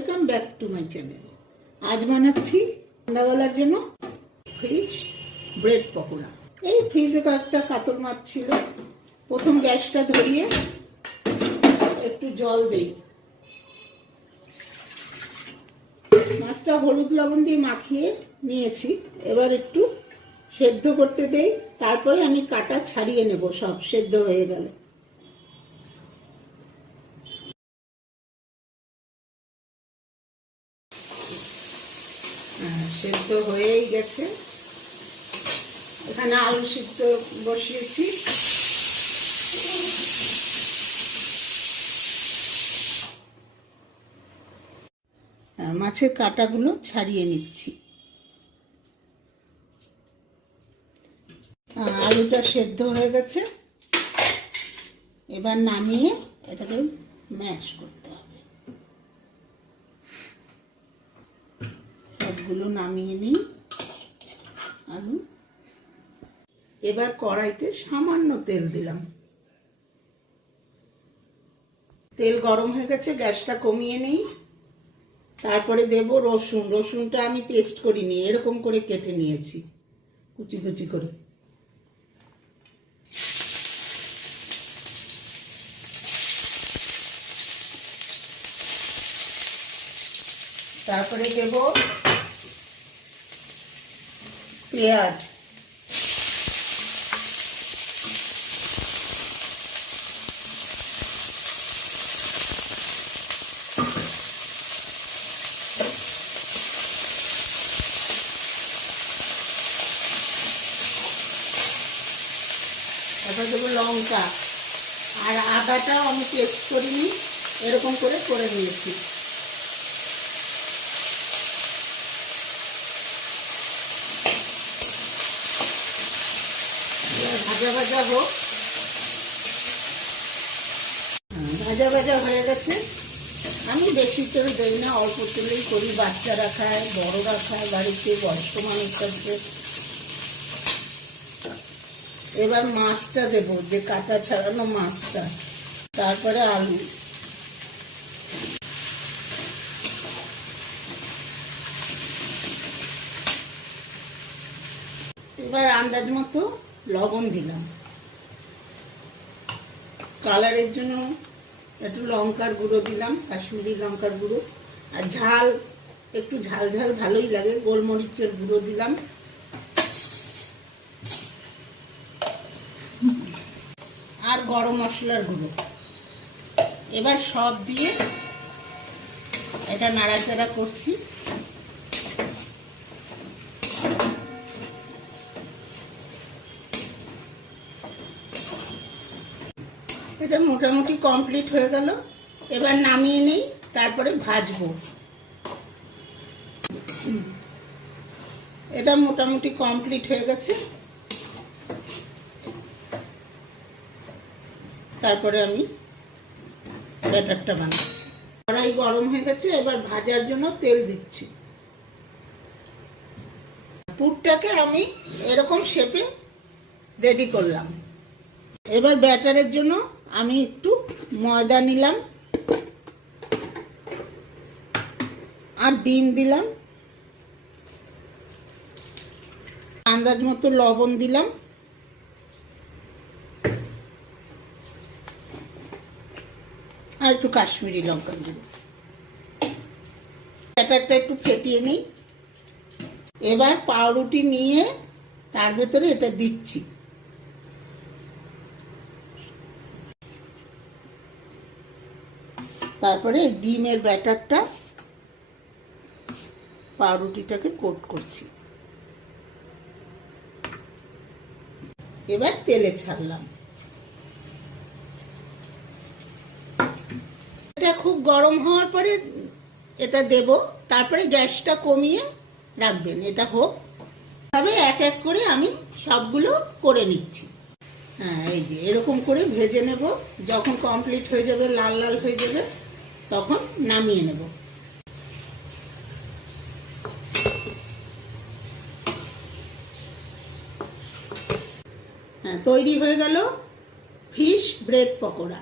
Welcome back to my channel. আজ বানাচ্ছি সন্ধ্যাবেলার জন্য ফিশ ব্রেড পকোড়া। এই ফ্রিজে কয়েকটা কাতল মাছ ছিল। প্রথম গ্যাসটা ধরিয়ে একটু জল দেই, মাছটা হলুদ লবণ দিয়ে মাখিয়ে নিয়েছি। এবার একটু সেদ্ধ করতে দেই, তারপরে আমি কাটা ছাড়িয়ে নেব সব সেদ্ধ হয়ে গেলে। সেদ্ধ হয়েই গেছে। এখানে আলু সিদ্ধ বসিয়েছি। মাছের কাঁটাগুলো ছাড়িয়ে নিচ্ছি। আলুটা সেদ্ধ হয়ে গেছে, এবার নামিয়ে এটাকে ম্যাশ করতে হবে। সবগুলো নামিয়ে নিই আলু। এবার কড়াইতে সামান্য তেল দিলাম। তেল গরম হয়ে গেছে, গ্যাসটা কমিয়ে নেই। তারপরে দেব রসুন। রসুনটা আমি পেস্ট করিনি, এরকম করে কেটে নিয়েছি কুচি কুচি করে। তারপরে দেব পেঁয়াজ। তারপর দেবো লঙ্কা। আর আদাটাও আমি পেস্ট করিনি, এরকম করে করে নিয়েছি। ভাজা ভাজা হোক। ভাজা ভাজা হয়ে গেছে। আমি বেশি তেল দেই না, অল্প তেলেই করি। বাচ্চারা খায়, বড়রা খায়, বাড়িতে বয়স্ক মানুষ আছে। এবার মাছটা দেব, যে কাটা ছাড়ানো মাছটা, তারপরে আলু। এবার আন্দাজ মতো লবণ দিলাম। কালারের জন্য একটু লঙ্কার গুঁড়ো দিলাম, কাশ্মীরি লঙ্কার গুঁড়ো। আর ঝাল, একটু ঝাল ঝাল ভালোই লাগে, গোলমরিচের গুঁড়ো দিলাম। আর গরম মশলার গুঁড়ো। এবার সব দিয়ে এটা নাড়াচাড়া করছি। এটা মোটামুটি কমপ্লিট হয়ে গেল। এবার নামিয়ে নেই, তারপরে ভাজবো। এটা মোটামুটি কমপ্লিট হয়ে গেছে। তারপরে আমি ব্যাটারটা বানাচ্ছি। কড়াই গরম হয়ে গেছে, এবার ভাজার জন্য তেল দিচ্ছি। পুরটাকে আমি এরকম শেপে রেডি করলাম। এবার ব্যাটারের জন্য আমি একটু ময়দা নিলাম আর ডিম দিলাম। আন্দাজ মতো লবণ দিলাম। আর একটু কাশ্মীরি লঙ্কা গুঁড়ো। ব্যাটারটা একটু ফেটিয়ে নিই। এবার পাউরুটি নিয়ে তার ভেতরে এটা দিচ্ছি। তারপরে ডিমের ব্যাটারটা পাউরুটিটাকে কোট করছি। এবার তেলে ছাড়লাম। এটা খুব গরম হওয়ার পরে এটা দেব। তারপরে গ্যাসটা কমিয়ে রাখবেন, এটা হোক। তবে এক এক করে আমি সবগুলো করে নিচ্ছি। হ্যাঁ, এই যে এরকম করে ভেজে নেব। যখন কমপ্লিট হয়ে যাবে, লাল লাল হয়ে যাবে, তখন নামিয়ে নেব। হ্যাঁ, তৈরি হয়ে গেল ফিশ ব্রেড পকোড়া।